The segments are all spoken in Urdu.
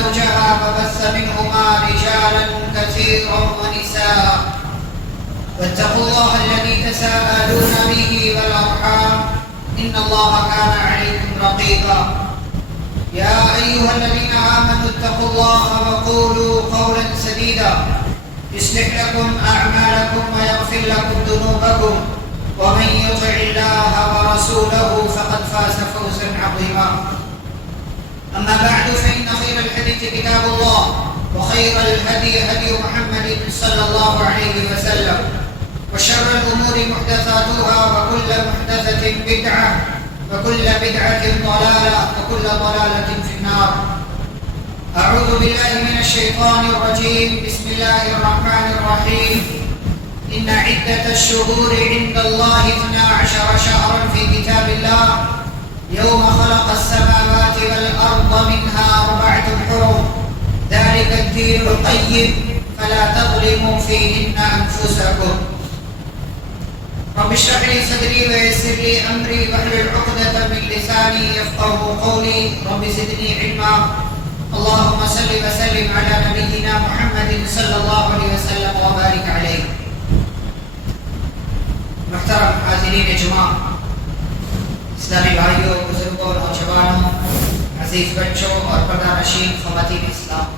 زوجها فبث منهما رجالا كثيرا ونساء واتقوا الله الذي تساءلون به والأرحام إن الله كان عليكم رقيبا يا أيها الذين آمنوا اتقوا الله وقولوا قولا سديدا يصلح لكم أعمالكم ويغفر لكم ذنوبكم ومن يطع الله ورسوله فقد فاز فوزا عظيما أما بعد فإن خير الحديث كتاب الله وخير الهدي هدي محمد صلى الله عليه وسلم وشر الأمور محدثاتها وكل محدثة بدعة وكل بدعة ضلالة وكل ضلالة في النار. أعوذ بالله من الشيطان الرجيم. بسم الله الرحمن الرحيم. إن عدة الشهور عند الله 12 شهرا في كتاب الله يوم خلق السماوات والأرض منها 4 حرم ذلك الدين القيم فلا تظلموا فيهن أنفسكم. رب اشرح لي صدري ويسر لي أمري واحلل عقدة من لساني يفقهوا قولي رب زدني علما. اللهم صل وسلم على نبينا محمد صلى الله عليه وسلم وبارك عليه. محترم حاضرین جمعہ، اسلامی بھائیوں، بزرگوں، نوجوانوں، عزیز بچوں اور پردہ نشین خواتین اسلام،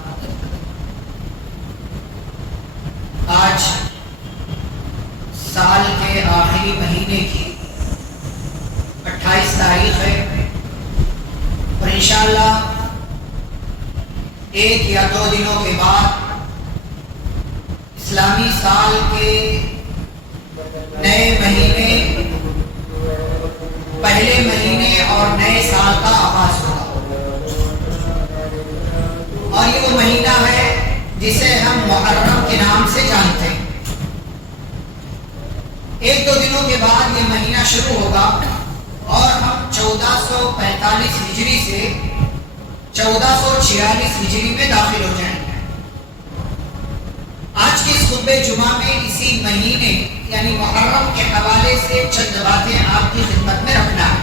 آج سال کے آخری مہینے کی 28 تاریخ ہے اور انشاءاللہ 1 یا 2 دنوں کے بعد اسلامی سال کے نئے مہینے، پہلے مہینے اور نئے سال کا آغاز ہوگا، اور یہ وہ مہینہ ہے جسے ہم محرم کے نام سے جانتے ہیں۔ 1-2 دنوں کے بعد یہ مہینہ شروع ہوگا اور ہم 1445 ہجری سے 1446 ہجری میں داخل ہو جائیں گے۔ آج کی اس خطبہ جمعہ میں اسی مہینے یعنی محرم کے حوالے سے چند باتیں آپ کی خدمت میں رکھنا ہے۔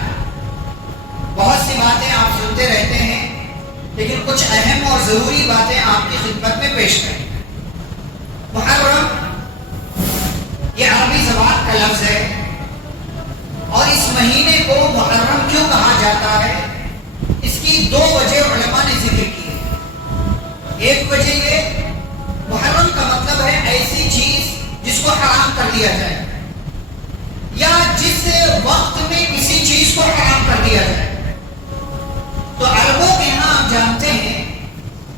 بہت سی باتیں آپ سنتے رہتے ہیں، لیکن کچھ اہم اور ضروری باتیں آپ کی خدمت میں پیش کریں۔ محرم یہ عربی زبان کا لفظ ہے، اور اس مہینے کو محرم کیوں کہا جاتا ہے، اس کی 2 وجہ علماء نے ذکر کی ہے۔ ایک وجہ یہ، محرم کا مطلب ہے ایسی چیز جس کو حرام کر دیا جائے، یا جس وقت میں کسی چیز کو حرام کر دیا جائے۔ تو عربوں کے یہاں آپ جانتے ہیں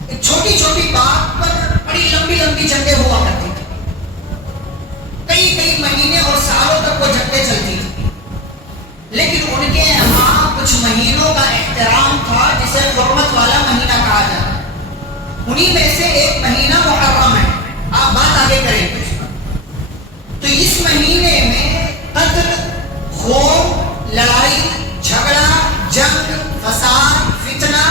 کہ چھوٹی چھوٹی بات پر بڑی لمبی لمبی جنگیں ہوا کرتی تھی، کئی مہینے اور سالوں تک وہ جنگیں چلتی تھی، لیکن ان کے یہاں کچھ مہینوں کا احترام تھا جسے حرمت والا مہینہ کہا جاتا ہے۔ انہی میں سے ایک مہینہ محرم ہے، آپ بات آگے کریں گے۔ تو اس مہینے میں قتل، خون، لڑائی، جھگڑا، جنگ، فساد، فتنہ،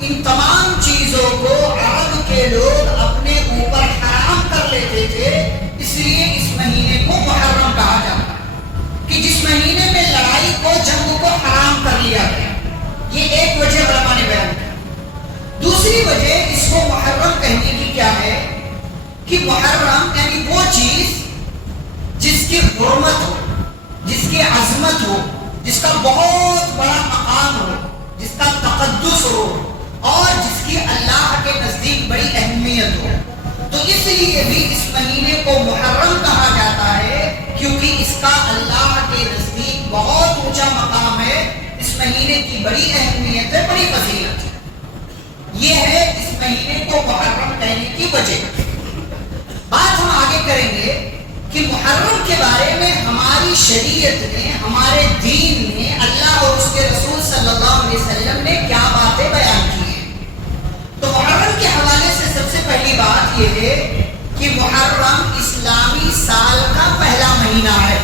ان تمام چیزوں کو عرب کے لوگ اپنے اوپر حرام کر لیتے تھے، اس لیے اس مہینے کو محرم کہا جاتا ہے کہ جس مہینے میں لڑائی کو، جنگ کو حرام کر لیا گیا۔ یہ ایک وجہ علماء نے بیان کی۔ دوسری وجہ اس کو محرم کہنے کی کیا ہے کہ محرم یعنی وہ چیز جس کی حرمت ہو، جس کی عظمت ہو، جس کا بہت بڑا مقام ہو، جس کا تقدس ہو، اور جس کی اللہ کے نزدیک بڑی اہمیت ہو۔ تو اس لیے بھی اس مہینے کو محرم کہا جاتا ہے، کیونکہ اس کا اللہ کے نزدیک بہت اونچا مقام ہے، اس مہینے کی بڑی اہمیت ہے، بڑی فضیلت ہے۔ یہ ہے اس مہینے کو محرم کہنے کی وجہ۔ بات ہم آگے کریں گے کہ محرم کے بارے میں ہماری شریعت نے، ہمارے دین نے، اللہ اور اس کے رسول صلی اللہ علیہ وسلم نے کیا باتیں بیان کی ہیں۔ تو محرم کے حوالے سے سب سے پہلی بات یہ ہے کہ محرم اسلامی سال کا پہلا مہینہ ہے۔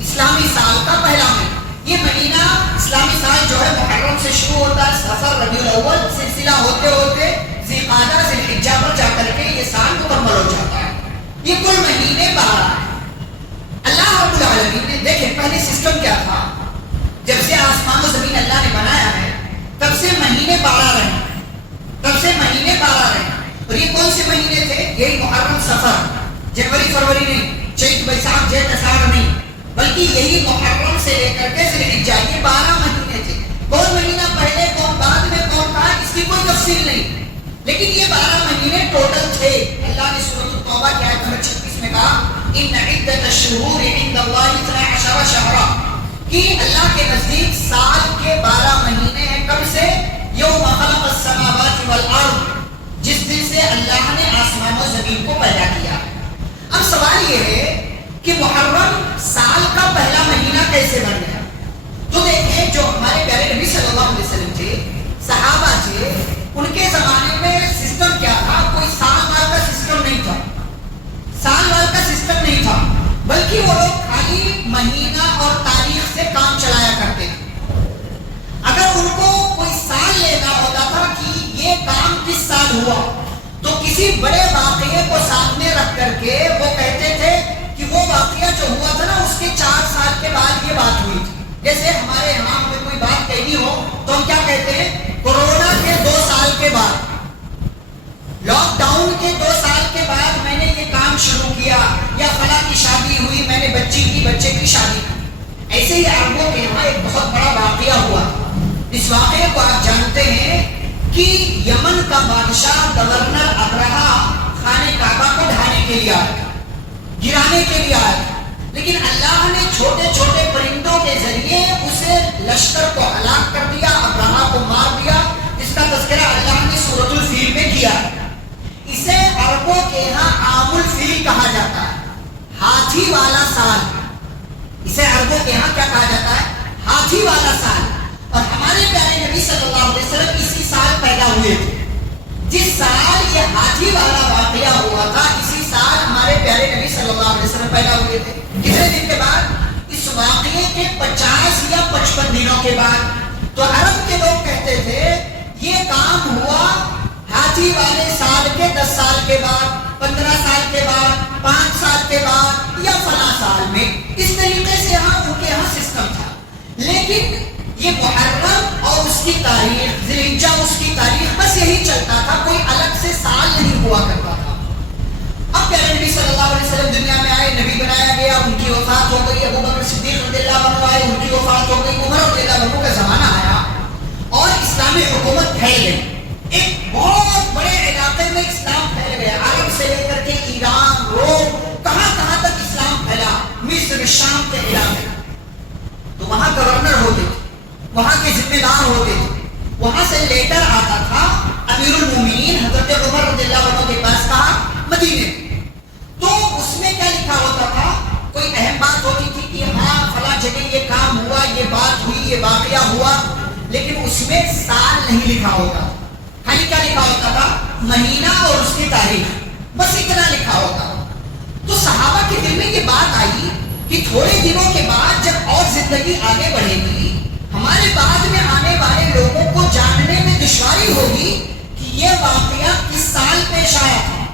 اسلامی سال کا پہلا مہینہ، یہ مہینہ اسلامی سال جو ہے محرم سے شروع ہوتا ہے، صفر، ربیع الاول سلسلہ ہوتے ہوتے ذی قعدہ، ذی الحجہ پر جا کر کے یہ سال مکمل ہو جاتا ہے۔ یہ کل مہینے 12 ہیں۔ اللہ رب العالمین نے، دیکھیں پہلے سسٹم کیا تھا، جب سے آسمان و زمین اللہ نے بنایا ہے تب سے مہینے 12 رہے، تب سے مہینے یہی محرم سفر، جنوری فروری نہیں، چیت بیساکھ جیت اساڑھ نہیں، بلکہ یہی محرم سے لے کر کے ذوالحجہ، یہ 12 مہینے تھے. کون مہینہ پہلے کون بعد میں کون تھا اس کی کوئی تفصیل نہیں، لیکن یہ 12 مہینے ٹوٹل تھے. اللہ نے سورۃ التوبہ کی آیت نمبر 36 میں کہا ان عدت الشہور عند اللہ 12 شہرا، کہ اللہ کے نزدیک سال کے 12 مہینے ہیں. کب سے؟ یوم خلق السماوات والارض، جس دن سے اللہ نے آسمان و زمین کو پیدا کیا. اب سوال یہ ہے کہ محرم سال کا پہلا مہینہ کیسے بن گیا؟ تو دیکھیں جو ہمارے پیارے نبی صلی اللہ علیہ وسلم تھے، صحابہ تھے، ان کے زمانے میں سسٹم کیا تھا؟ کوئی سال وال کا سسٹم نہیں تھا، سال وال کا سسٹم نہیں تھا، بلکہ وہ لوگ خالی مہینہ اور تاریخ سے کام چلایا کرتے تھے. اگر ان کو کوئی سال لینا ہوتا تھا کہ یہ کام کس سال ہوا، تو کسی بڑے واقعے کو سامنے رکھ کر کے وہ کہتے تھے کہ وہ واقعہ جو ہوا تھا نا اس کے 4 سال کے بعد یہ بات ہوئی تھی. جیسے ہمارے یہاں ہمیں کوئی بات کہنی ہو تو ہم کیا کہتے ہیں؟ کورونا کے 2 سال کے بعد، لاک ڈاؤن کے 2 سال کے بعد میں نے یہ کام شروع کیا، یا فلاں کی شادی ہوئی، میں نے بچے کی شادی کی. ایسے ہی عربوں کے یہاں ایک بہت بڑا واقعہ ہوا. اس واقعے کو آپ جانتے ہیں کہ یمن کا بادشاہ گورنر ابرہہ خانہ کعبہ کو ڈھانے کے لیے آیا، گرانے کے لیے آیا، لیکن اللہ نے چھوٹے چھوٹے پرندوں کے ذریعے اسے لشکر کو ہلاک کر دیا، ابرہہ کو مار دیا، جس کا تذکرہ اللہ نے سورۃ الفیل میں کیا. اسے عربوں کے یہاں عام الفیل کہا جاتا ہے، ہاتھی والا سال. اسے عربوں کے یہاں کیا کہا جاتا ہے؟ ہاتھی والا سال. اور ہمارے پیارے نبی صلی اللہ علیہ وسلم اسی سال پیدا ہوئے تھے. جس سال یہ ہاتھی والا واقعہ ہوا تھا اسی سال ہمارے پیارے نبی صلی اللہ علیہ وسلم پیدا ہوئے تھے. کتنے دن کے بعد؟ اس واقعے کے 50 یا 55 دنوں کے بعد. تو عرب کے لوگ کہتے تھے یہ کام ہوا ہاتھی والے سال کے 10 سال کے بعد، 15 سال کے بعد، 5 سال کے بعد، یا فلاں سال میں. اس طریقے سے ان کے یہاں سسٹم تھا. لیکن یہ محرم اور اس کی تاریخ، ذوالحجہ اس کی تاریخ، بس یہی چلتا تھا، کوئی الگ سے سال نہیں ہوا کرتا تھا. اب پیارے نبی صلی اللہ علیہ وسلم دنیا میں آئے، نبی بنایا گیا، ان کی وفات ہو گئی، ابو بکر صدیق رضی اللہ عنہ آئے، ان کی وفات ہو گئی، عمر رضی اللہ عنہ کا زمانہ آیا اور اسلامی حکومت پھیل گئی. ایک بہت بڑے علاقے میں اسلام پھیل گیا، عرب سے لے کر کے ایران، روم، کہاں کہاں تک اسلام پھیلا، مصر، شام کے علاقے. تو وہاں گورنر ہوتے تھے، وہاں کے ذمہ دار ہوتے تھے، وہاں سے لیٹر آتا تھا امیر المومنین حضرت عمر رضی اللہ عنہ کے پاس تھا مدینے. تو اس میں کیا لکھا ہوتا تھا؟ کوئی اہم بات ہوتی تھی کہ ہاں فلاں جگہ یہ کام ہوا، یہ بات ہوئی، یہ واقعہ ہوا، لیکن اس میں سال نہیں لکھا ہوتا. خالی کیا لکھا ہوتا تھا؟ مہینہ اور اس کی تاریخ، بس اتنا لکھا ہوتا. تو صحابہ کے دل میں یہ بات آئی کہ تھوڑے دنوں کے بعد جب اور زندگی آگے بڑھے گی، ہمارے بعد میں آنے والے لوگوں کو جاننے میں دشواری ہوگی کہ یہ واقعہ کس سال پیش آیا تھا،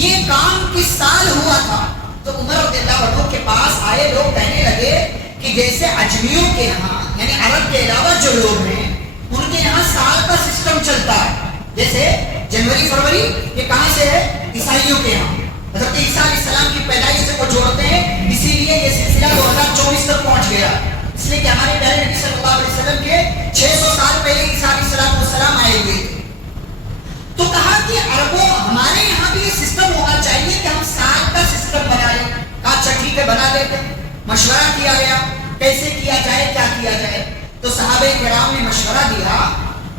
یہ کام کس سال ہوا تھا. تو عمر رضی اللہ عنہ کے پاس آئے لوگ کہنے لگے کہ جیسے اجمیوں کے یہاں، یعنی عرب کے علاوہ جو لوگ ہیں ان کے یہاں سال کا سسٹم چلتا ہے، جیسے جنوری فروری، یہ کہاں سے ہے؟ عیسائیوں کے یہاں. حضرت عیسیٰ علیہ السلام کی پیدائش سے وہ جوڑتے ہیں، اسی لیے یہ سلسلہ 2024 تک پہنچ گیا، اس لیے کہ ہمارے پیارے نبی صلی اللہ علیہ وسلم کے 600 سال پہلے عیسیٰ علیہ السلام آئے ہوئے تھے. تو کہا کہ عربوں ہمارے یہاں بھی یہ سسٹم ہونا چاہیے کہ ہم سال کا سسٹم بنا لیں. کہا اچھا ٹھیک ہے بنا لیتے. مشورہ کیا گیا کیسے کیا جائے، کیا کیا جائے. تو صحابہ کرام نے مشورہ دیا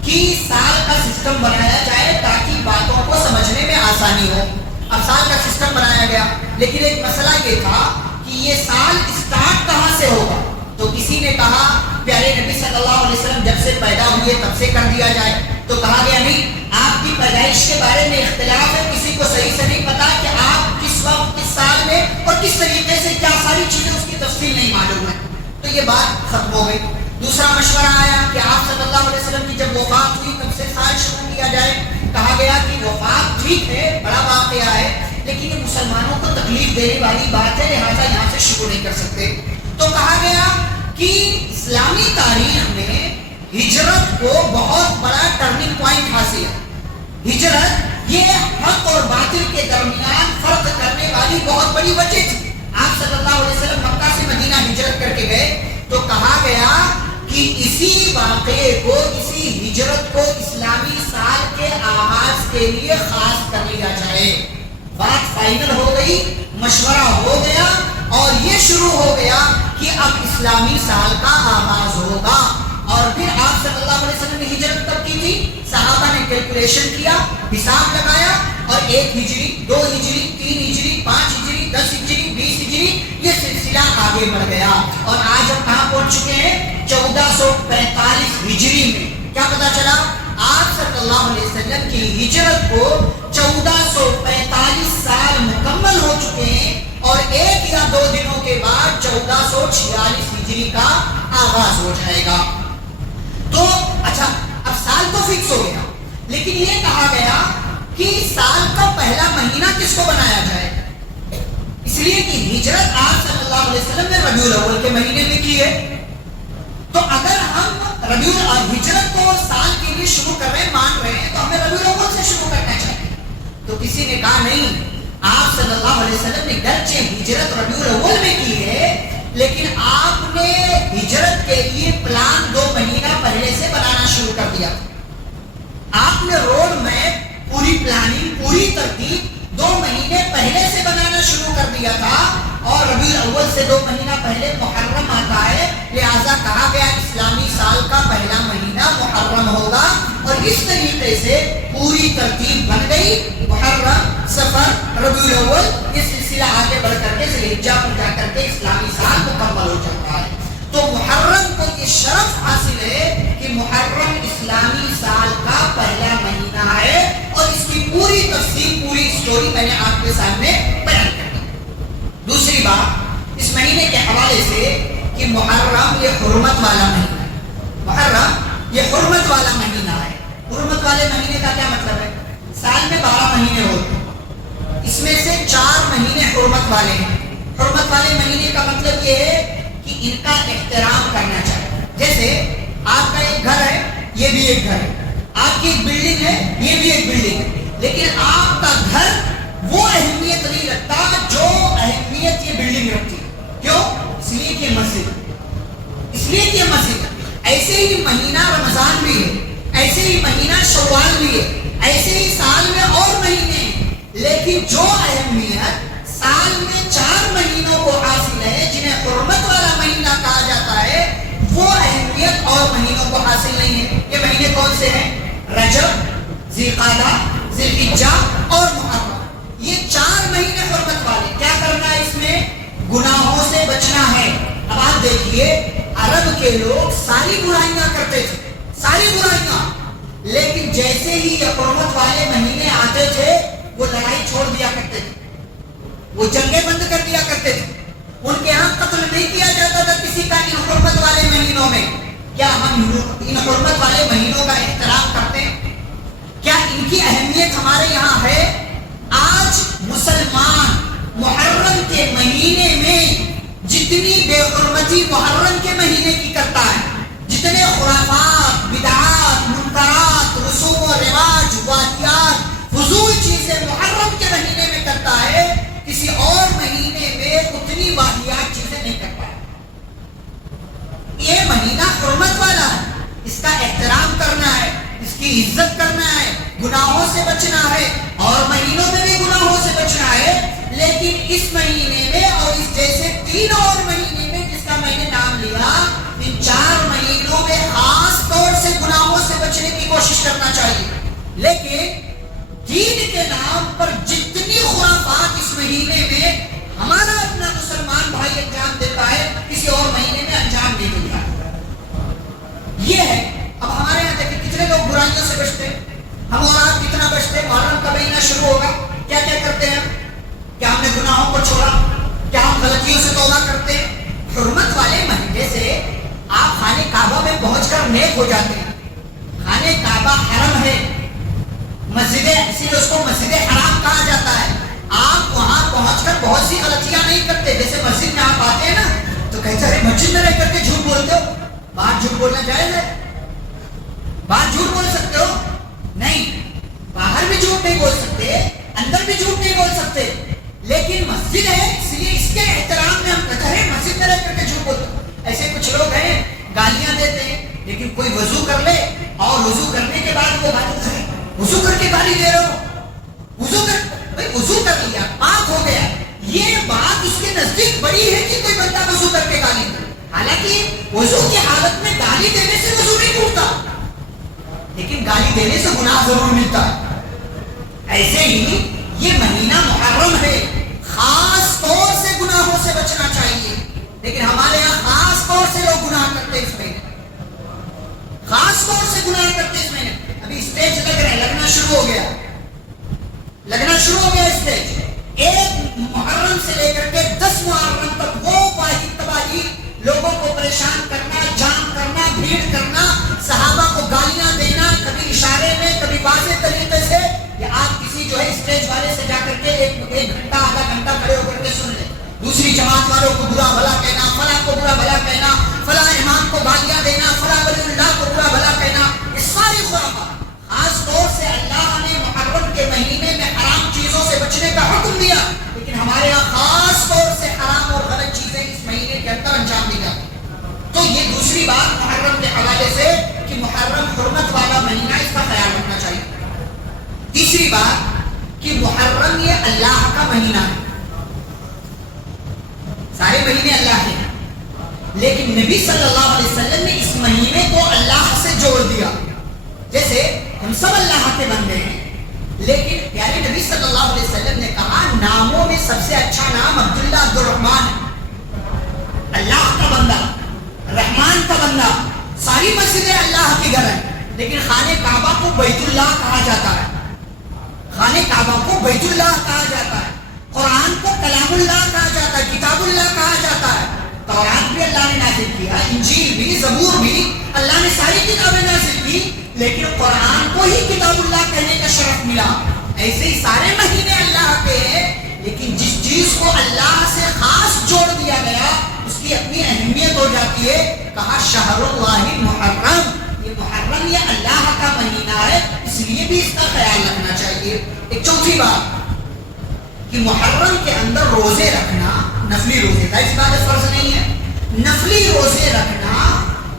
کہ سال کا سسٹم بنایا جائے تاکہ باتوں کو سمجھنے میں آسانی ہو. اب سال کا سسٹم بنایا گیا، لیکن ایک مسئلہ یہ تھا کہ یہ سال اسٹارٹ کہاں سے ہوگا. تو کسی نے کہا پیارے نبی صلی اللہ علیہ وسلم جب سے پیدا ہوئے تب سے کر دیا جائے. تو کہا گیا نہیں، آپ کی پیدائش کے بارے میں اختلاف ہے، کسی کو صحیح سے نہیں پتا کہ آپ کس وقت، کس سال میں اور کس طریقے سے، کیا ساری چیزیں اس کی تفصیل نہیں معلوم ہے. تو یہ بات ختم ہو گئی. دوسرا مشورہ آیا کہ آپ صلی اللہ علیہ وسلم کی جب وفات ہوئی تب سے سال شروع کیا جائے. کہا گیا کہ وفات ٹھیک ہے، بڑا واقعہ ہے، لیکن یہ مسلمانوں کو تکلیف دینے والی بات ہے، لہٰذا یہاں سے شروع نہیں کر سکتے. تو کہا گیا کہ اسلامی تاریخ میں ہجرت کو بہت بڑا ٹرننگ پوائنٹ حاصل ہے. ہجرت یہ حق اور باطل کے درمیان فرق کرنے والی بہت بڑی وجہ تھی. آپ صلی اللہ علیہ وسلم مکہ سے مدینہ ہجرت کر کے گئے تو کہا گیا کہ اسی واقعے کو، اسی ہجرت کو اسلامی سال کے آغاز کے لیے خاص کر لیا جائے. بات فائنل ہو گئی، مشورہ ہو گیا اور یہ شروع ہو گیا کہ اب اسلامی سال کا آغاز ہوگا. اور پھر آپ صلی اللہ علیہ وسلم نے ہجرت کب کی تھی؟ صحابہ نے کیلکولیشن کیا، حساب لگایا اور 1 ہجری، 2 ہجری، 3 ہجری، 5 ہجری، 10 ہجری، 20 ہجری، یہ سلسلہ آگے بڑھ گیا اور آج ہم کہاں پہنچ چکے ہیں؟ 1445 ہجری میں. کیا پتا چلا؟ آپ صلی اللہ علیہ وسلم کی ہجرت کو 1445 سال مکمل ہو چکے ہیں اور 1 یا 2 دنوں کے بعد 1446 ہجری کا آغاز ہو جائے گا. تو اچھا، اب سال تو فکس ہو گیا، لیکن یہ کہا گیا کہ سال کا پہلا مہینہ کس کو بنایا جائے؟ اس لیے کہ ہجرت آپ صلی اللہ علیہ وسلم نے ربیع الاول کے مہینے میں کی ہے. تو اگر ہم ربیع ہجرت کو سال کے لیے شروع کر رہے ہیں، مان رہے ہیں، تو ہمیں ربیع الاول سے شروع کرنا چاہیے. تو کسی نے کہا نہیں، آپ صلی اللہ علیہ وسلم نے گرچہ ہجرت ربیع الاول میں کی ہے لیکن آپ نے ہجرت کے لیے پلان 2 مہینہ پہلے سے بنانا شروع کر دیا. آپ نے روڈ میپ، پوری پلاننگ، پوری ترتیب 2 مہینے پہلے سے بنانا شروع کر دیا تھا. اور ربیع الاول سے 2 مہینہ پہلے محرم آتا ہے، لہذا کہا گیا اسلامی سال کا پہلا مہینہ محرم ہوگا. اور اس طریقے سے پوری ترتیب بن گئی. محرم، صفر، ربیع الاول، یہ سلسلہ آگے بڑھ کر کے ذی الحجہ پر جا کر کے اسلامی سال مکمل ہو جاتا ہے. تو محرم کو یہ شرف حاصل ہے کہ محرم اسلامی سال کا پہلا مہینہ ہے اور اس کی پوری تفصیل، پوری اسٹوری میں نے آپ کے سامنے بیان کر دی. دوسری بات اس مہینے کے حوالے سے کہ محرم یہ حرمت والا مہینہ ہے. محرم یہ حرمت والا مہینہ ہے. حرمت والے مہینے کا کیا مطلب ہے؟ سال میں 12 مہینے ہوتے ہیں، اس میں سے 4 مہینے حرمت والے ہیں. حرمت والے مہینے کا مطلب یہ ہے کہ ان کا احترام کرنا چاہیے. جیسے آپ کا ایک گھر ہے، یہ بھی ایک گھر ہے. آپ کی ایک بلڈنگ ہے، یہ بھی ایک بلڈنگ ہے. لیکن آپ کا گھر وہ اہمیت نہیں رکھتا جو اہمیت یہ بلڈنگ رکھتی ہے. کیوں؟ اس لیے کہ مسجد ہے. اس لیے کہ مسجد ہے. ایسے ہی مہینہ رمضان بھی ہے، ایسے ہی مہینہ شوال بھی ہے، ایسے ہی سال میں اور مہینے ہیں. لیکن جو اہمیت سال میں 4 مہینوں کو حاصل ہے جنہیں حرمت والا مہینہ کہا جاتا ہے، وہ اہمیت اور مہینوں کو حاصل نہیں ہے. یہ مہینے کون سے ہیں؟ رجب، ذی القعدہ، ذی الحجہ اور محرم. یہ 4 مہینے حرمت والے. کیا کرنا ہے اس میں؟ گناہوں سے بچنا ہے. اب آپ دیکھیے عرب کے لوگ ساری برائیاں کرتے تھے، ساری برائیاں، لیکن جیسے ہی یہ حرمت والے مہینے آتے تھے وہ لڑائی چھوڑ دیا کرتے تھے، وہ جنگیں بند کر دیا کرتے تھے. ان کے ہاں قتل نہیں کیا جاتا تھا کسی کا ان حرمت والے مہینوں میں. کیا ہم ان حرمت والے مہینوں کا احترام کرتے ہیں؟ کیا ان کی اہمیت ہمارے یہاں ہے؟ آج مسلمان محرم کے مہینے میں جتنی بے حرمتی محرم کے مہینے کی کرتا ہے، جتنے خرافات، بدعات، منکرات، رسوم و رواج، واقعات، فضول چیزیں محرم کے مہینے میں کرتا ہے، کسی اور مہینے میں اتنی واقعات چیزیں نہیں کرتا ہے. یہ مہینہ حرمت والا ہے، اس کا احترام کرنا ہے، اس کی عزت کرنا ہے، گناہوں سے بچنا ہے. اور مہینوں میں بھی گناہوں سے بچنا ہے، لیکن اس مہینے میں اور اس جیسے 3 اور مہینے میں جس کا میں نے نام لیا، ان 4 مہینوں میں خاص طور سے گناہوں سے بچنے کی کوشش کرنا چاہیے. لیکن دین کے نام پر جتنی خرافات اس مہینے میں ہمارا اپنا مسلمان بھائی انجام دیتا ہے، کسی اور مہینے میں انجام نہیں دیتا. یہ ہے. اب ہمارے یہاں دیکھیں کتنے لوگ برائیوں سے بچتے ہیں، ہم اور آپ کتنا بچتے ہیں. محرم کا مہینہ شروع ہوگا، کیا کیا کرتے ہیں؟ کیا ہم نے گناہوں کو چھوڑا؟ کیا ہم غلطیوں سے توبہ کرتے ہیں؟ حرمت والے مہینے سے آپ خانے کعبہ میں پہنچ کر نیک ہو جاتے ہیں. خانے کعبہ حرم ہے، مسجد، اسی لیے اس کو مسجد حرام کہا جاتا ہے. آپ وہاں پہنچ کر بہت سی غلطیاں نہیں کرتے. جیسے مسجد میں آپ آتے ہیں نا تو کہتے ہیں مسجد میں رہ کر کے جھوٹ بولتے ہو. باہر جھوٹ بولنا جائز ہے؟ باہر جھوٹ بول سکتے ہو؟ نہیں، باہر بھی جھوٹ نہیں بول سکتے. مسجد ہے اس لیے اس کے احترام میں ہم کہتے ہیں مسجد میں رہ کر کے جھوٹ بولتے. ایسے کچھ لوگ ہیں گالیاں دیتے ہیں لیکن کوئی وضو کر لے اور وضو کرنے کے بعد وہ گالی کرے. وضو کر کے گالی دے رہے ہو, وضو کر لیا پاک ہو گیا, یہ بات اس کے نزدیک بڑی ہے کہ کوئی بندہ وضو کر کے گالی دے. حالانکہ وضو کی حالت میں گالی دینے سے وضو نہیں ٹوٹتا لیکن گالی دینے سے گناہ ضرور ملتا ہے. ایسے ہی یہ مہینہ محرم ہے, خاص طور سے گناہوں سے بچنا چاہیے لیکن ہمارے یہاں خاص طور سے لوگ گناہ کرتے اس مہینے, خاص طور سے گناہ کرتے اس مہینے. ابھی اسٹیج لگ رہا ہے, لگنا شروع ہو گیا اسٹیج. ایک محرم سے لے کر کے 10 محرم تک وہ تباہی, لوگوں کو پریشان کرنا, جام کرنا, بھیڑ کرنا, صحابہ کو گالیاں دینا, کبھی اشارے میں کبھی واضح طریقے سے. کہ آپ کسی جو ہے اسٹیج والے سے جا کر کے ایک گھنٹہ آدھا گھنٹہ کھڑے ہو کر کے سن لیں, دوسری جماعت والوں کو برا بھلا کہنا, فلاں کو برا بھلا کہنا, فلاں امام کو گالیاں دینا, فلاں ولی اللہ کو برا بھلا کہنا, یہ ساری خرافات. خاص طور سے اللہ نے محرم کے مہینے میں حرام چیزوں سے بچنے کا حکم دیا لیکن ہمارے یہاں خاص طور سے حرام اور غلط چیزیں اس مہینے کے اندر انجام دی جاتی. تو یہ دوسری بات محرم کے حوالے سے کہ محرم حرمت والا مہینہ, اس کا خیال رکھنا چاہیے. تیسری بات کہ محرم یہ اللہ کا مہینہ ہے. سارے مہینے اللہ کے ہیں لیکن نبی صلی اللہ علیہ وسلم نے اس مہینے کو اللہ سے جوڑ دیا. جیسے ہم سب اللہ کے بندے ہیں لیکن پیارے نبی صلی اللہ علیہ وسلم نے کہا ناموں میں سب سے اچھا نام عبداللہ عبد الرحمن ہے. اللہ کا بندہ, رحمان کا بندہ. ساری مسجدیں اللہ کے گھر ہیں لیکن خانہ کعبہ کو بیت اللہ کہا جاتا ہے. خانہ کعبہ کو بیت اللہ کہا جاتا ہے. قرآن کو کلام اللہ کہا جاتا ہے, کتاب اللہ کہا جاتا ہے. تورات بھی اللہ نے نازل کیا, انجیل بھی, زبور بھی, اللہ نے ساری کتابیں نازل کی لیکن قرآن کو ہی کتاب اللہ کہنے کا شرف ملا. ایسے ہی سارے مہینے اللہ کے ہیں لیکن جس چیز کو اللہ سے خاص جوڑ دیا گیا اس کی اپنی اہمیت ہو جاتی ہے. کہا شہر اللہ محرم, یہ محرم یہ اللہ کا مہینہ ہے اس لیے بھی اس کا خیال رکھنا چاہیے. ایک چوتھی بات کہ محرم کے اندر روزے رکھنا, نفلی روزے کا اس بات فرض نہیں ہے, نفلی روزے رکھنا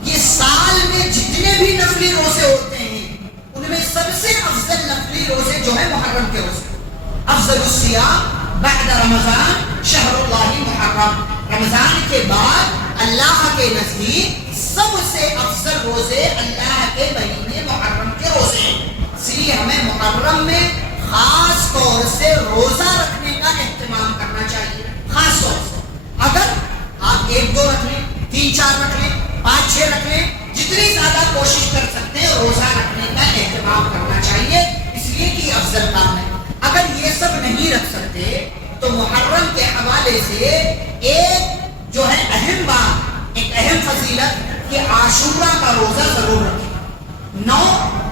یہ سال میں جتنے بھی نفلی روزے ہوتے ہیں ان میں سب سے افضل نفلی روزے جو ہے محرم کے روزے. افضل الصیام بعد رمضان شہر اللہ محرم, رمضان کے بعد اللہ کے نزدیک سب سے افضل روزے اللہ کے مہینے محرم کے روزے ہیں. اس لیے ہمیں محرم میں خاص طور سے روزہ رکھنے کا اہتمام کرنا چاہیے. خاص طور سے اگر آپ 1-2 رکھ لیں, 3-4 رکھ لیں, 5-6 رکھ لیں, جتنی زیادہ کوشش کر سکتے ہیں روزہ رکھنے کا اہتمام کرنا چاہیے اس لیے کہ یہ افضل کام ہے. اگر یہ سب نہیں رکھ سکتے تو محرم کے حوالے سے ایک جو ہے اہم بات, ایک اہم فضیلت کہ عاشورہ کا روزہ ضرور رکھیں. 9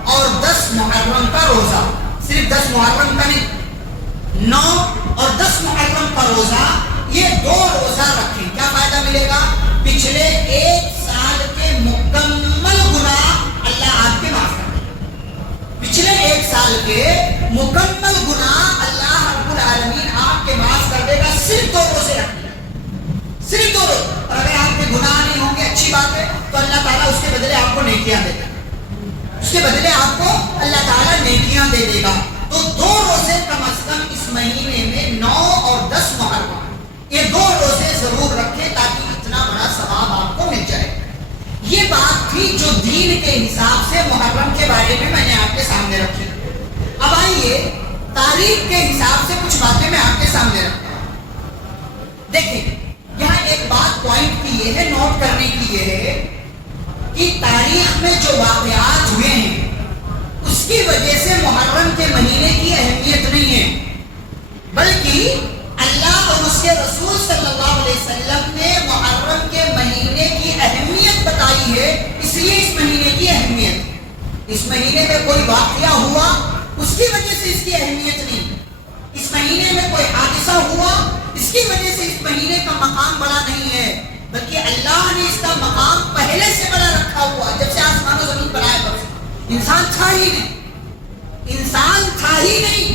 اور 10 محرم کا روزہ, صرف 10 محرم کا نہیں, 9 اور 10 محرم کا روزہ, یہ 2 روزہ رکھیں. کیا فائدہ ملے گا؟ پچھلے 1 سال کے مکمل گناہ اللہ آپ کے معاف کر دے. پچھلے 1 سال کے مکمل گناہ اللہ رب العالمین آپ کے معاف کر دے گا. صرف 2 روزے رکھیں, صرف 2 روزے. اور اگر آپ کے گناہ نہیں ہوں گے اچھی بات ہے تو اللہ تعالیٰ اس کے بدلے آپ کو نیکیاں دے گا, اس کے بدلے آپ کو اللہ تعالیٰ نیکیاں دے دے گا. تو 2 روزے کم از کم اس مہینے میں 9 اور 10 محرم یہ 2 روزے ضرور رکھیں تاکہ اتنا بڑا ثواب آپ کو مل جائے. یہ بات تھی جو دین کے حساب سے محرم کے بارے میں نے آپ کے سامنے رکھی. اب آئیے تاریخ کے حساب سے کچھ باتیں میں آپ کے سامنے رکھتا ہوں. دیکھیں یہاں ایک بات پوائنٹ کی یہ ہے, نوٹ کرنے کی یہ ہے کہ تاریخ میں جو واقعات ہوئے ہیں اس کی وجہ سے محرم کے مہینے کی اہمیت نہیں ہے بلکہ اللہ اور اس کے رسول صلی اللہ علیہ وسلم نے محرم کے مہینے کی اہمیت بتائی ہے. اس لیے اس مہینے کی اہمیت, اس مہینے میں کوئی واقعہ ہوا اس کی وجہ سے اس کی اہمیت نہیں, اس مہینے میں کوئی حادثہ ہوا اس کی وجہ سے اس مہینے کا مقام بڑا نہیں ہے بلکہ اللہ نے اس کا مقام پہلے سے بڑا رکھا ہوا. جب سے آسمان و زمین بنایا تب سے انسان تھا ہی نہیں, انسان تھا ہی نہیں,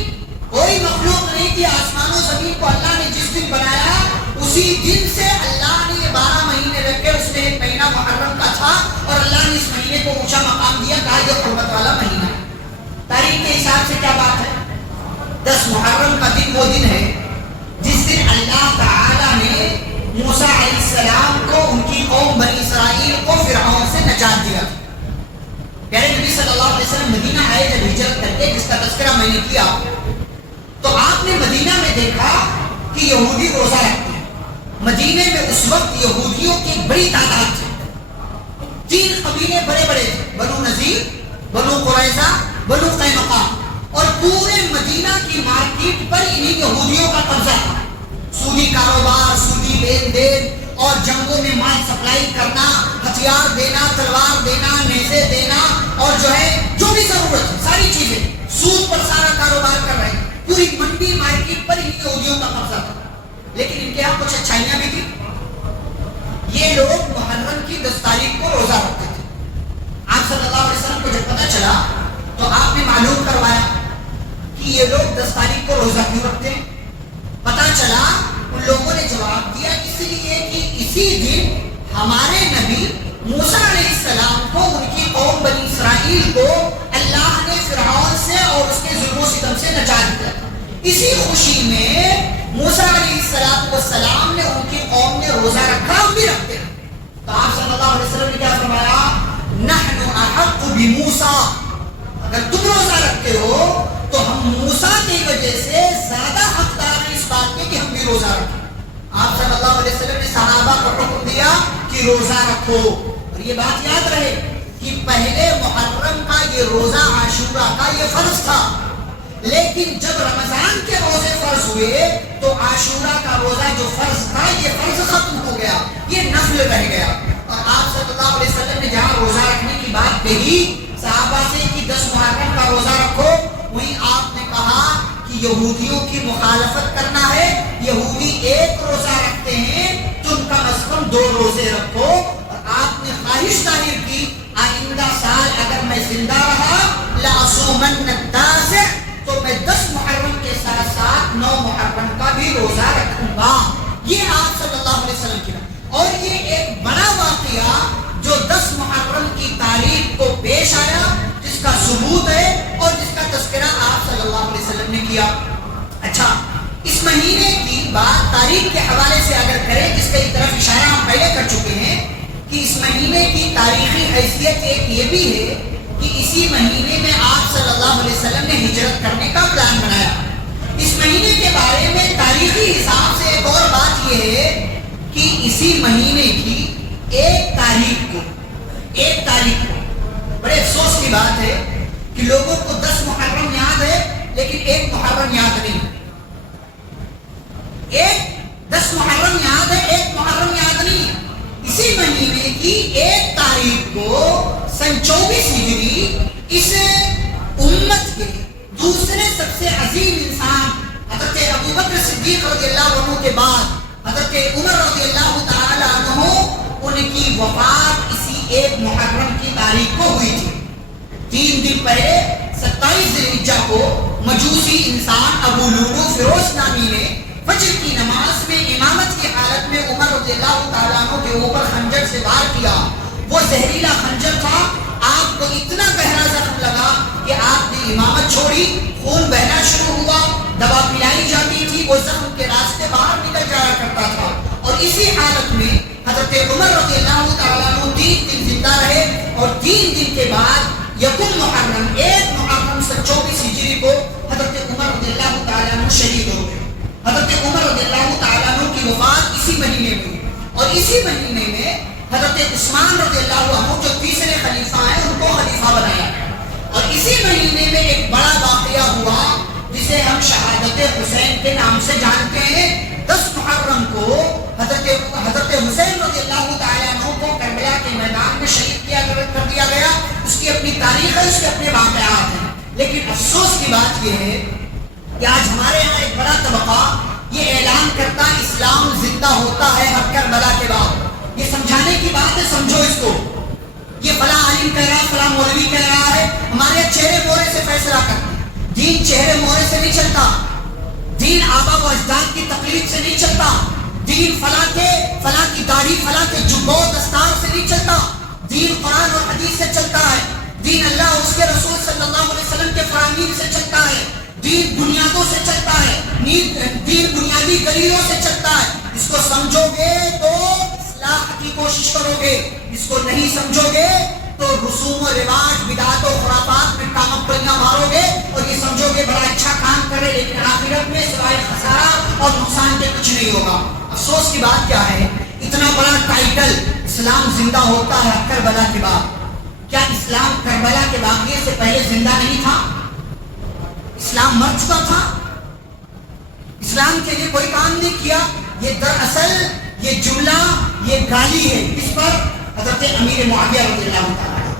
کوئی مخلوق نہیں تھی. آسمان و زمین کو اللہ نے جس دن بنایا اسی دن سے اللہ نے یہ 12 مہینے رکھے، اس میں ایک مہینہ محرم کا تھا اور اللہ نے اس مہینے کو اونچا مقام دیا، کہا یہ حرمت والا مہینہ ہے۔ تاریخ کے حساب سے کیا بات ہے؟ 10 محرم کا دن وہ دن ہے جس دن اللہ تعالی نے موسیٰ علیہ السلام کو ان کی قوم بنی اسرائیل کو فرعون سے نجات دیا۔ پیارے نبی صلی اللہ علیہ وسلم مدینہ آئے جب ہجرت کر کے، جس کا تذکرہ میں نے کیا، تو آپ نے مدینہ میں دیکھا کہ یہودی روزہ رکھتے ہیں۔ مدینہ میں اس وقت یہودیوں کی بڑی تعداد تھی، 3 قبیلے بڑے بڑے تھے، بنو نذیر، بنو قریظہ، بنو قینقاع، اور پورے مدینہ کی مارکیٹ پر انہیں یہودیوں کا قبضہ تھا۔ سودی کاروبار، سودی لین دین اور جنگوں میں مال سپلائی کرنا، ہتھیار دینا، تلوار دینا، نیزے دینا، اور جو ہے جو بھی ضرورت ہے ساری چیزیں سود پر سارا کاروبار کر رہے ہیں۔ پوری منڈی مارکیٹ پر انہیں یہودیوں کا قبضہ تھا، لیکن ان کے یہاں کچھ اچھائیاں بھی تھی۔ یہ لوگ محرم کی 10 تاریخ کو روزہ رکھتے تھے۔ آپ صلی اللہ علیہ وسلم کو جب پتہ چلا تو آپ نے معلوم کروایا کہ یہ لوگ 10 تاریخ کو روزہ کیوں رکھتے ہیں۔ پتہ چلا، ان لوگوں نے جواب دیا اس لیے کہ اسی دن ہمارے نبی موسیٰ علیہ السلام کو، ان کی قوم بنی اسرائیل کو اللہ نے فرعون سے اور اس کے ظلم و ستم سے نجات دیا۔ اسی خوشی میں موسیٰ علیہ السلام نے، ان کی قوم نے روزہ رکھا، ہم بھی رکھتے ہیں۔ تو آپ صلی اللہ علیہ وسلم نے کیا فرمایا؟ نحن احق بموسیٰ، اگر تم روزہ رکھتے ہو تو ہم موسیٰ کی وجہ سے زیادہ حقدار ہیں اس بات کے کہ ہم بھی روزہ رکھیں۔ آپ صلی اللہ علیہ وسلم نے صحابہ کو حکم دیا کہ روزہ رکھو، اور یہ بات یاد رہے کہ پہلے محرم کا یہ روزہ عاشورہ کا یہ فرض تھا، لیکن جب رمضان کے روزے فرض ہوئے تو عاشورہ کا روزہ جو فرض تھا یہ فرض ختم ہو گیا، یہ نفل رہ گیا۔ اور آپ صلی اللہ علیہ وسلم نے جہاں روزہ رکھنے کی بات کہی صحابہ سے کہ 10 محرم کا روزہ رکھو، وہیں آپ نے کہا کہ یہودیوں کی مخالفت کرنا ہے، یہودی ایک روزہ رکھتے ہیں تم کم از کم 2 روزے رکھو۔ اور آپ نے خواہش ظاہر کی آئندہ سال اگر میں زندہ رہا لأصومن التاسع، تو میں 10 محرم کے ساتھ ساتھ 9 محرم کا بھی روزہ رکھوں گا۔ یہ آپ صلی اللہ علیہ وسلم کی بات، اور یہ ایک بڑا واقعہ جو 10 محرم کی تاریخ کو پیش آیا، جس کا ثبوت ہے اور جس کا تذکرہ آپ صلی اللہ علیہ وسلم نے کیا۔ اچھا، اس مہینے کی بات تاریخ کے حوالے سے اگر کریں، جس کی طرف اشارہ ہم پہلے کر چکے ہیں کہ اس مہینے کی تاریخی حیثیت ایک یہ بھی ہے کہ اسی مہینے میں آپ صلی اللہ علیہ وسلم نے ہجرت کرنے کا پلان بنایا۔ اس مہینے کے بارے میں تاریخی حساب سے ایک اور بات یہ ہے کہ اسی مہینے کی 1 تاریخ کو بڑے افسوس کی بات ہے کہ لوگوں کو 10 محرم یاد ہے لیکن 1 محرم یاد نہیں۔ 10 محرم یاد ہے، 1 محرم یاد نہیں۔ اسی مہینے کی 1 تاریخ کو سن 24 ہجری اس امت کے دوسرے سب سے عظیم انسان حضرت ابوبکر صدیق رضی اللہ عنہ کے بعد حضرت عمر رضی اللہ تعالی عنہ، ان کی وفات اسی 1 محرم کی تاریخ کو ہوئی تھی۔ 3 دن پہلے 27 ذی الحجہ کو مجوسی انسان ابو لولو فیروز نامی نے فجر کی نماز میں امامت کی حالت میں عمر رضی اللہ تعالیٰ عنہ کے اوپر خنجر سے وار کیا۔ وہ زہریلا خنجر تھا، آپ کو اتنا گہرا زخم لگا کہ آپ نے امامت چھوڑی، خون بہنا شروع ہوا، دوا پلائی جاتی تھی، وہ زخم کے راستے باہر نکل جایا کرتا تھا، اور اسی حالت میں حضرت عمر رضی اللہ تعالیٰ عنہ 3 دن زندہ رہے، اور 3 دن کے بعد 1 محرم 1 محرم سن 24 ہجری کو حضرت عمر رضی اللہ تعالیٰ عنہ شہید ہو گئے۔ حضرت عمر رضی اللہ تعالیٰ عنہ کی وفات اسی مہینے میں ہوئی، اور اسی مہینے میں حضرت عثمان رضی اللہ عنہ جو تیسرے خلیفہ ہیں ان کو خلیفہ بنایا، اور اسی مہینے میں ایک بڑا واقعہ ہوا جسے ہم شہادت حسین کے نام سے جانتے ہیں۔ 10 محرم کو حضرت حسین رضی اللہ تعالیٰ عنہ کو کربلا کے میدان میں شہید کر دیا گیا۔ اس کی اپنی تاریخ ہے، اس کے اپنے واقعات ہیں، لیکن افسوس کی بات یہ ہے کہ آج ہمارے یہاں ایک بڑا طبقہ یہ اعلان کرتا اسلام زندہ ہوتا ہے ہر کربلا کے بعد۔ یہ سمجھانے کی بات ہے، سمجھو اس کو۔ یہ فلاں عالم کہہ رہا ہے، فلاں مولوی کہہ رہا ہے، ہمارے چہرے مورے سے فیصلہ کرتے ہیں۔ دین چہرے مورے سے نہیں چلتا، دین آبا و اجداد کی تقلید سے نہیں چلتا، دین فلاں کی داڑھی، فلاں کے جبوں دستار سے نہیں چلتا، دین قرآن اور حدیث سے چلتا ہے، دین اللہ اور اس کے رسول صلی اللہ علیہ وسلم کے فرامین سے چلتا ہے، دین بنیادوں سے چلتا ہے، دین بنیادی دلیلوں سے چلتا ہے۔ اس کو سمجھو گے تو اصلاح کی کوشش کرو گے، اس کو نہیں سمجھو گے تو رسوم و رواج، بدعات و خرافات میں کامپڑیاں مارو گے اور یہ سمجھو گے بڑا اچھا کام کرے، لیکن آخرت میں سوائے خسارہ اور نقصان کے کچھ نہیں ہوگا۔ افسوس کی بات کیا ہے، اتنا بڑا ٹائٹل اسلام زندہ ہوتا ہے کربلا کے بعد۔ کیا اسلام کربلا کے واقعے سے پہلے زندہ نہیں تھا؟ اسلام مر چکا تھا؟ اسلام کے لیے کوئی کام نہیں کیا؟ یہ دراصل یہ جملہ، یہ گالی ہے کس پر؟ حضرت امیر معاویہ رضی اللہ تعالیٰ،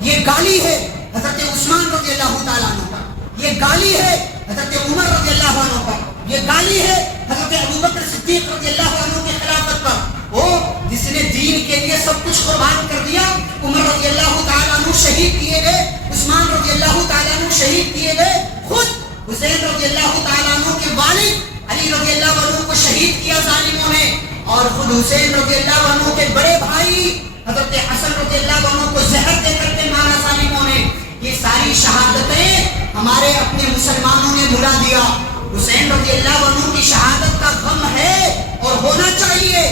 یہ گالی ہے حضرت عثمان رضی اللہ تعالیٰ عنہ پر، یہ گالی ہے حضرت عمر رضی اللہ عنہ پر، یہ گالی ہے حضرت ابوبکر صدیق رضی اللہ عنہ کی خلافت پر۔ وہ جس نے دین کے لیے سب کچھ قربان کر دیا، عمر رضی اللہ تعالیٰ عنہ شہید کیے گئے، عثمان رضی اللہ تعالیٰ عنہ شہید کیے گئے، خود حسین رضی اللہ تعالیٰ عنہ کے والد علی رضی اللہ عنہ کو شہید کیا ظالموں نے، اور خود حسین رضی اللہ عنہ کے بڑے بھائی حضرت حسن رضی اللہ عنہ کو زہر دے کر کے مارا ظالموں نے۔ یہ ساری شہادتیں ہمارے اپنے مسلمانوں نے بھلا دیا۔ حسین رضی اللہ عنہ کی شہادت کا غم ہے اور ہونا چاہیے،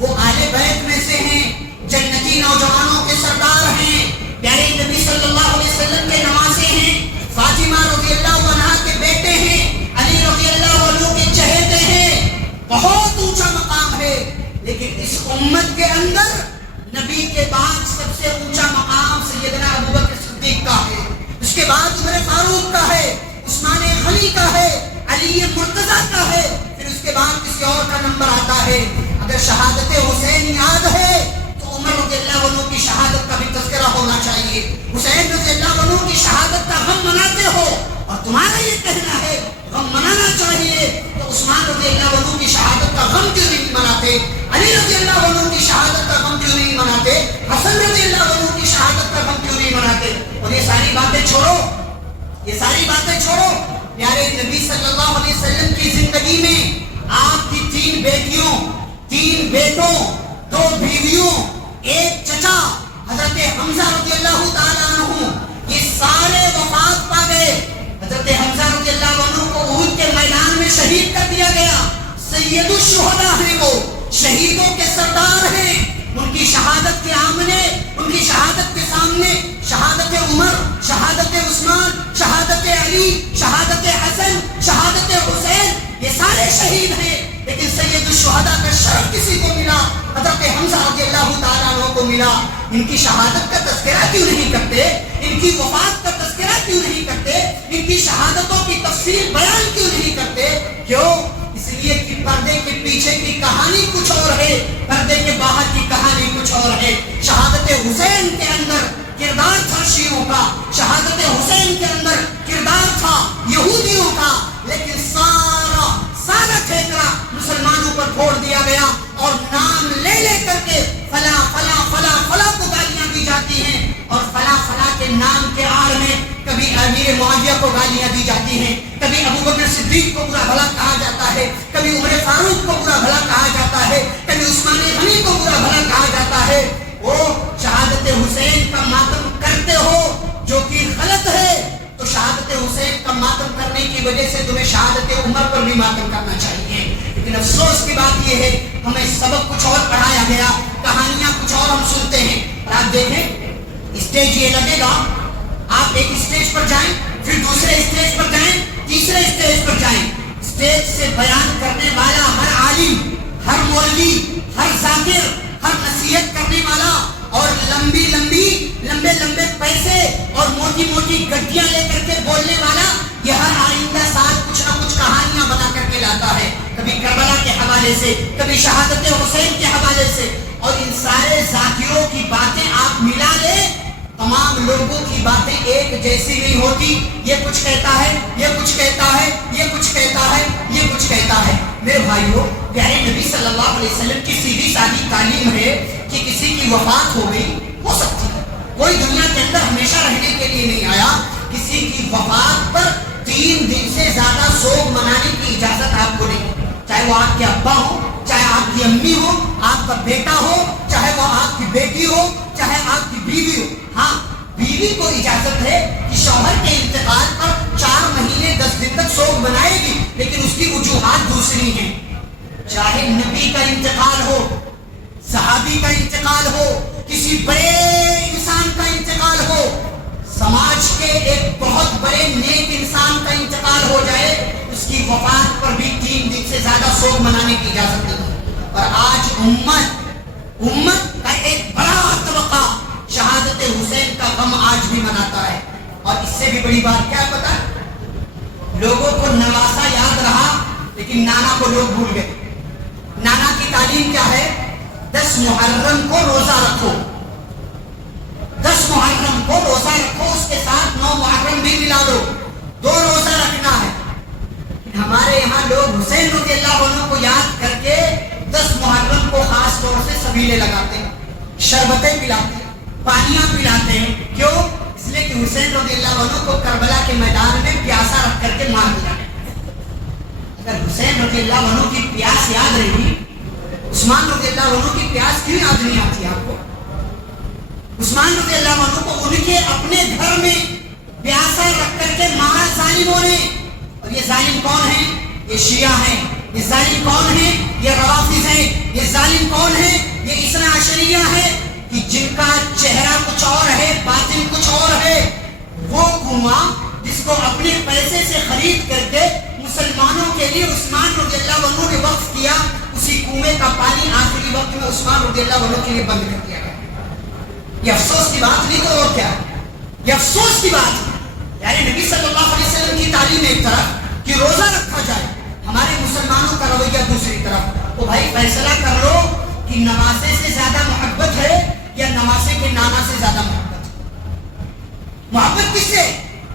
وہ آل بیت میں سے ہیں، جنتی نوجوانوں کے سردار ہیں، پیارے نبی صلی اللہ علیہ وسلم کے نواسے ہیں، فاطمہ رضی اللہ عنہا کے بیٹے ہیں، علی رضی اللہ عنہ کے چہیتے ہیں، بہت اونچا مقام ہے۔ لیکن اس امت کے اندر نبی کے بعد سب سے اونچا مقام سیدنا ابوبکر صدیق کا ہے، اس کے بعد عمر فاروق کا ہے، عثمان غنی کا ہے، علی مرتضیٰ کا ہے، پھر اس کے بعد کسی اور کا نمبر آتا ہے۔ اگر شہادت حسین یاد ہے تو عمر رضی اللہ عنہ کی شہادت کا بھی تذکرہ ہونا چاہیے۔ حسین رضی اللہ عنہ کی شہادت کا غم مناتے ہو اور تمہارا یہ کہنا ہے غم منانا چاہیے، تو عثمان رضی اللہ عنہ کی شہادت کا غم کیوں نہیں مناتے؟ علی رضی اللہ عنہ کی شہادت کا غم کیوں نہیں مناتے؟ حسن رضی اللہ عنہ کی شہادت کا غم کیوں نہیں مناتے؟ اور یہ ساری باتیں چھوڑو، یہ ساری باتیں چھوڑو، پیارے نبی صلی اللہ علیہ وسلم کی زندگی میں آپ کی 3 بیٹیوں، 3 بیٹوں، 2 بیویوں، 1 چچا حضرت حمزہ رضی اللہ تعالیٰ عنہ، یہ سارے وفات پا گئے۔ حضرت حمزہ رضی اللہ عنہ کو احد کے میدان میں شہید کر دیا گیا، سید الشہداء ہیں، وہ شہیدوں کے سردار ہیں۔ ان کی شہادت کے آمنے، ان کی شہادت کے سامنے شہادت عمر، شہادت عثمان، شہادت علی، شہادت حسن، شہادت حسین، یہ سارے شہید ہیں، لیکن سید الشہداء کا شرف کسی کو ملا؟ حضرت حمزہ رضی اللہ تعالیٰ عنہ کو ملا۔ ان کی شہادت کا تذکرہ کیوں نہیں کرتے؟ ان کی وفات کا تذکرہ کیوں نہیں کرتے؟ ان کی شہادتوں کی تفصیل بیان کیوں نہیں کرتے؟ کیوں؟ اس لیے کہ پردے کے پیچھے کی کہانی کچھ اور ہے، پردے کے باہر کی کہانی کچھ اور ہے۔ شہادت حسین کے اندر کردار تھا شیعوں کا، شہادت حسین کے اندر کردار تھا یہودیوں کا، لیکن سارا ٹھیکرا مسلمانوں پر پھوڑ دیا گیا اور نام لے لے کر کے فلاں فلاں فلاں فلاں کو گالیاں دی جاتی ہیں، اور فلاں فلاں کے نام کے آڑ میں کبھی امیر معاویہ کو گالیاں دی جاتی ہیں، کبھی ابوبکر صدیق کو برا بھلا کہا جاتا ہے، کبھی عمر فاروق کو برا بھلا کہا جاتا ہے، کبھی عثمان غنی کو برا بھلا کہا جاتا ہے۔ وہ شہادت حسین کا ماتم کرتے ہو جو کہ غلط ہے، تو شہادت حسین کا ماتم کرنے کی وجہ سے تمہیں شہادت عمر پر بھی ماتم کرنا چاہیے۔ لیکن افسوس کی بات یہ ہے ہمیں سبق کچھ اور پڑھایا گیا، کہانیاں کچھ اور ہم سنتے ہیں۔ اور آپ دیکھیں اسٹیج یہ لگے گا، آپ ایک اسٹیج پر جائیں، پھر دوسرے اسٹیج پر جائیں، تیسرے اسٹیج پر جائیں، اسٹیج سے بیان کرنے والا ہر عالم، ہر مولوی، ہر ذاکر، ہر نصیحت کرنے والا، اور لمبے لمبے پیسے اور موٹی موٹی گڈیاں لے کر کے بولنے والا، یہ ہر آئندہ سال کچھ نہ کچھ کہانیاں بنا کر کے لاتا ہے، کبھی کربلا کے حوالے سے، کبھی شہادت حسین کے حوالے سے، اور ان سارے ذاکروں کی باتیں آپ ملا لیں، تمام لوگوں کی باتیں ایک جیسی نہیں ہوتی۔ یہ کچھ کہتا ہے، یہ کچھ کہتا ہے، یہ کچھ کہتا ہے، یہ کچھ کہتا ہے۔ میرے بھائیو، پیارے نبی صلی اللہ علیہ وسلم کی سیدھی سادی تعلیم ہے کہ کسی کی وفات ہو گئی، ہو سکتی ہے، کوئی دنیا کے اندر ہمیشہ رہنے کے لیے نہیں آیا، کسی کی وفات پر 3 دن سے زیادہ سوگ منانے کی اجازت آپ کو نہیں، چاہے وہ آپ کے ابا ہو، چاہے آپ کی امی ہو، آپ کا بیٹا ہو، چاہے وہ آپ کی بیٹی ہو، چاہے آپ کی بیوی ہو۔ ہاں، بیوی کو اجازت ہے کہ شوہر کے انتقال پر 4 مہینے 10 دن تک سوگ منائے گی، لیکن اس کی وجوہات دوسری ہیں۔ چاہے نبی کا انتقال ہو، صحابی کا انتقال ہو، کسی بڑے انسان کا انتقال ہو، سماج کے ایک بہت بڑے نیک انسان کا انتقال ہو جائے، اس کی وفات پر بھی 3 دن سے زیادہ سوگ منانے کی اجازت نہیں ہے۔ اور آج امت کا ایک بڑا طبقہ شہادت حسین کا غم آج بھی مناتا ہے۔ اور اس سے بھی بڑی بات کیا پتا، لوگوں کو نواسا یاد رہا لیکن نانا کو لوگ بھول گئے۔ نانا کی تعلیم کیا ہے؟ 10 محرم کو روزہ رکھو، 10 محرم کو روزہ رکھو، اس کے ساتھ 9 محرم بھی ملا دو، 2 روزہ رکھنا ہے۔ ہمارے یہاں لوگ حسین رضی اللہ عنہ کو یاد کر کے 10 محرم کو خاص طور سے سبیلے لگاتے ہیں، شربتیں پلاتے ہیں، پانیاں پلاتے ہیں۔ کیوں؟ اس لیے کہ حسین رضی اللہ عنہ کو کربلا کے میدان میں پیاسا رکھ کر کے مار دیا۔ اگر حسین رضی اللہ عنہ کی پیاس یاد رہی، عثمان رضی اللہ عنہ کی پیاس کیوں یاد نہیں آتی آپ کو؟ عثمان رضی اللہ عنہ کو ان کے اپنے گھر میں پیاسا رکھ کر کے مارا ظالموں نے۔ اور یہ ظالم کون ہیں؟ یہ شیعہ ہیں۔ یہ ظالم کون ہیں؟ یہ روافض ہیں۔ یہ ظالم کون ہیں؟ یہ اثنا عشریہ ہیں، کہ جن کا چہرہ کچھ اور ہے، باطن کچھ اور ہے۔ وہ کنواں جس کو اپنے پیسے سے خرید کر کے مسلمانوں کے لیے عثمان رضی اللہ عنہ نے وقف کیا، اسی کنویں کا پانی آخری وقت میں عثمان رضی اللہ عنہ کے لیے بند کر دیا گیا۔ یہ افسوس کی بات نہیں تو اور کیا؟ یہ افسوس کی بات ہے۔ یعنی نبی صلی اللہ علیہ وسلم کی تعلیم ایک طرف کہ روزہ رکھا جائے، ہمارے مسلمانوں کا رویہ دوسری طرف۔ تو بھائی فیصلہ کر لو کہ نواسے سے زیادہ محبت ہے یا نواسے کے نانا سے زیادہ محبت ہے؟ محبت کس سے؟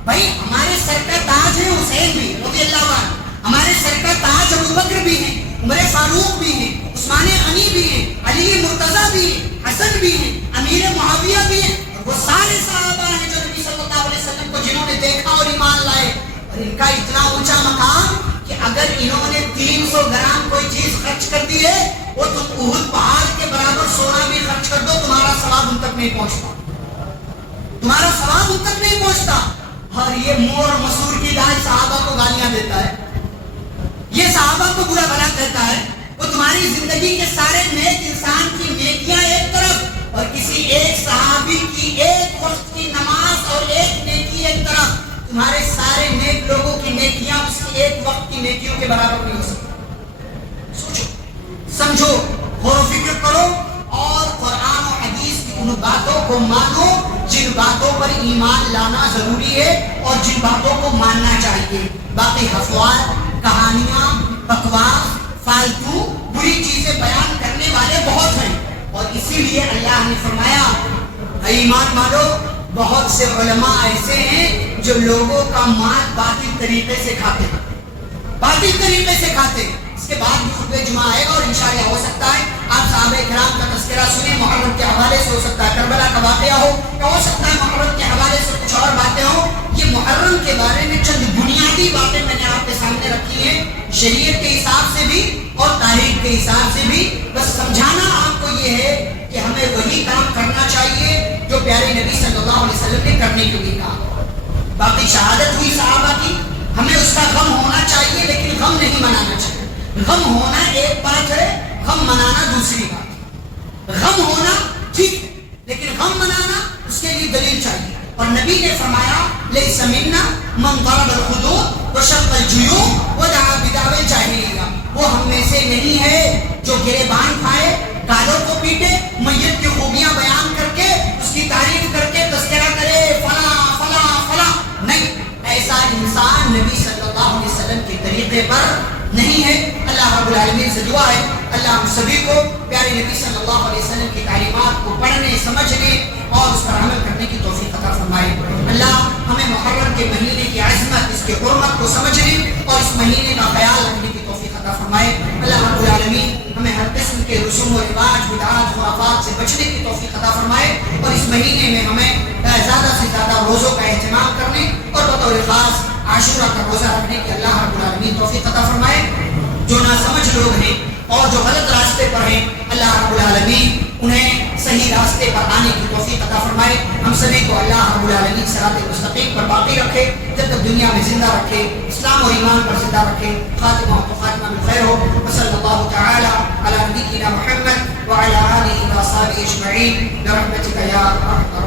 بھائی ہمارے سر کا تاج ہے حسین بھی رضی اللہ عنہ، ہمارے سر کا تاج ابوبکر بھی ہے، عمر فاروق بھی ہے، عثمان غنی بھی ہے، علی مرتضیٰ بھی ہے، حسن بھی ہے، امیر معاویہ بھی ہے، اور وہ سارے صحابہ ہیں جو نبی صلی اللہ علیہ وسلم کو جنہوں نے دیکھا اور ایمان لائے۔ اور ان کا اتنا اونچا مقام کہ اگر انہوں نے 300 گرام کوئی چیز خرچ کر دی ہے، وہ تم احد پہاڑ کے برابر سونا بھی خرچ کر دو، تمہارا ثواب ان تک نہیں پہنچتا، تمہارا ثواب ان تک نہیں پہنچتا۔ اور یہ مور مسور کی دال صحابہ کو گالیاں دیتا ہے، یہ صحابہ کو برا بھلا کہتا ہے۔ وہ تمہاری زندگی کے سارے نیک انسان کی نیکیاں ایک طرف، اور کسی ایک صحابی کی ایک وقت کی نماز اور ایک نیکی ایک طرف، تمہارے سارے نیک لوگوں کی نیکیاں اس کی ایک وقت کی نیکیوں کے برابر نہیں ہو سکتی۔ سوچو، سمجھو، غور و فکر کرو، اور قرآن و حدیث کی ان باتوں کو مانو جن باتوں پر ایمان لانا ضروری ہے اور جن باتوں کو ماننا چاہیے۔ باقی افواہ، کہانیاں، بکواس، فالتو بری چیزیں بیان کرنے والے بہت ہیں، اور اسی لیے اللہ نے فرمایا ایمان والو، بہت سے علماء ایسے ہیں جو لوگوں کا مال باطل طریقے سے کھاتے ہیں، باطل طریقے سے کھاتے ہیں۔ اس کے بعد بھی خطبہ جمعہ آئے گا اور انشاءاللہ ہو سکتا ہے آپ صحابہ کرام کا تذکرہ سنیں، محرم کے حوالے سے ہو سکتا ہے کربلا کا واقعہ ہو، یا ہو سکتا ہے محرم کے حوالے سے کچھ اور باتیں ہوں۔ یہ محرم کے بارے میں چند بنیادی باتیں میں نے آپ کے سامنے رکھی ہیں، شریعت کے حساب سے بھی اور تاریخ کے حساب سے بھی۔ بس سمجھانا آپ کو یہ ہے کہ ہمیں وہی کام کرنا چاہیے جو پیارے نبی صلی اللہ علیہ وسلم نے کرنے کے لیے کہا۔ باقی شہادت ہوئی صحابہ کی، ہمیں اس کا غم ہونا چاہیے لیکن غم نہیں منانا چاہیے۔ غم ہونا ایک بات ہے، غم منانا دوسری بات ہے۔ غم ہونا ٹھیک ہے لیکن غم منانا اس کے لیے دلیل چاہیے۔ اور نبی نے فرمایا لیس منا من ضرب الخدود وشق الجیوب ودعا بدعوى الجاہلیہ، وہ ہم میں سے نہیں ہے جو گریبان کھائے، گالوں کو پیٹے، میت کی خوبیاں بیان کر کے اس کی تعریف کر کے تذکرہ کرے فلاں فلاں فلاں، نہیں، ایسا انسان نبی صلی اللہ علیہ وسلم کے طریقے پر نہیں ہے۔ اللہ رب العالمین سے دعا ہے اللہ ہم سبھی کو پیارے نبی صلی اللہ علیہ وسلم کی تعلیمات کو پڑھنے، سمجھنے اور اس پر عمل کرنے کی توفیق عطا فرمائے۔ اللہ ہمیں محرم کے مہینے کی عظمت، اس کی حرمت کو سمجھنے اور اس مہینے کا خیال رکھنے کی توفیق عطا فرمائے۔ اللہ رب العالمین ہمیں ہر قسم کے رسوم و رواج، بدعات، خرافات سے بچنے کی توفیق عطا فرمائے، اور اس مہینے میں ہمیں زیادہ سے زیادہ روزوں کا اہتمام کرنے اور بطور خاص عاشورہ کا روزہ رکھنے کی اللہ رب العالمین توفیق عطا فرمائے. جو ناسمجھ لوگ ہیں اور جو غلط راستے پر ہیں اللہ رب العالمین انہیں صحیح راستے پر آنے کی توفیق عطا فرمائے. ہم سبھی کو اللہ رب العالمین صراط مستقیم پر باقی رکھے، جب تک دنیا میں زندہ رکھے، اسلام اور ایمان پر زندہ رکھے. خاتمہ تو خاتمہ بالخیر ہو. وصلی اللہ تعالی علی نبینا محمد وعلی آلہ وصحبہ اجمعین برحمتک یا ارحم